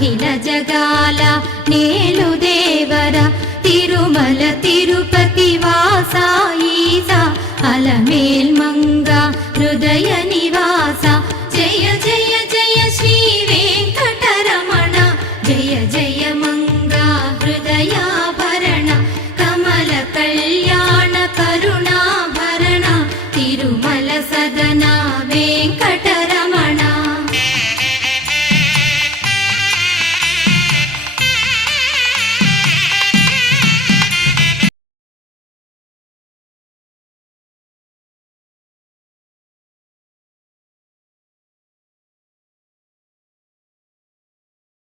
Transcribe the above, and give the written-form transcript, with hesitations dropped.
అఖిల జగాల నేలు దేవర తిరుమల తిరుపతి వాస ఈస అలమేల్ మంగ హృదయ నివాస జయ జయ జయ శ్రీ వెంకటరమణ జయ జయ మంగ హృదయాభరణ కమల కళ్యాణ కరుణాభరణ తిరుమల సదన వెంకట